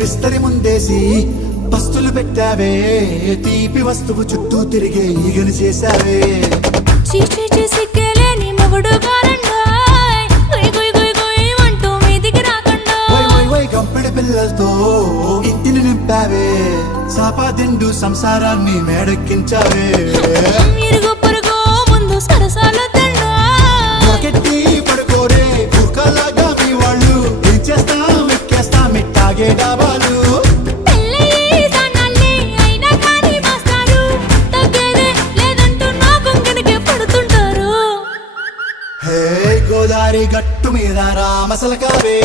విస్తరి ముందేసి పస్తులు పెట్టావే, తీపి వస్తువు చుట్టూ తిరిగే ఈగను చేశావే. చీచీ సిగ్గలేని మొగుడు కారండాయ్, గుయ్ గుయ్ గుయ్ గుయ్ అంటూ మీదికి రాకుండా గంపెడి పిల్లలతో ఇంటిని నింపావే, సాపాదిండు సంసారాన్ని మేడెక్కించావే. ఇరుగు పొరుగు ముందు సరసాల తండా మొకెట్టి పడుకోరే కుక్కలాగా మీ వాళ్ళు, ఏం చేస్తాం ఎక్కేస్తాం ఇట్టాగే డాబాలు. పెళ్ళయి సన్నాళ్ళే అయినా కానీ మాస్తారు, తగ్గేదే లేదంటూ నా కొంగనికే పడుతుంటారు. హే గోదారి గట్టు మీద రామసలకావే,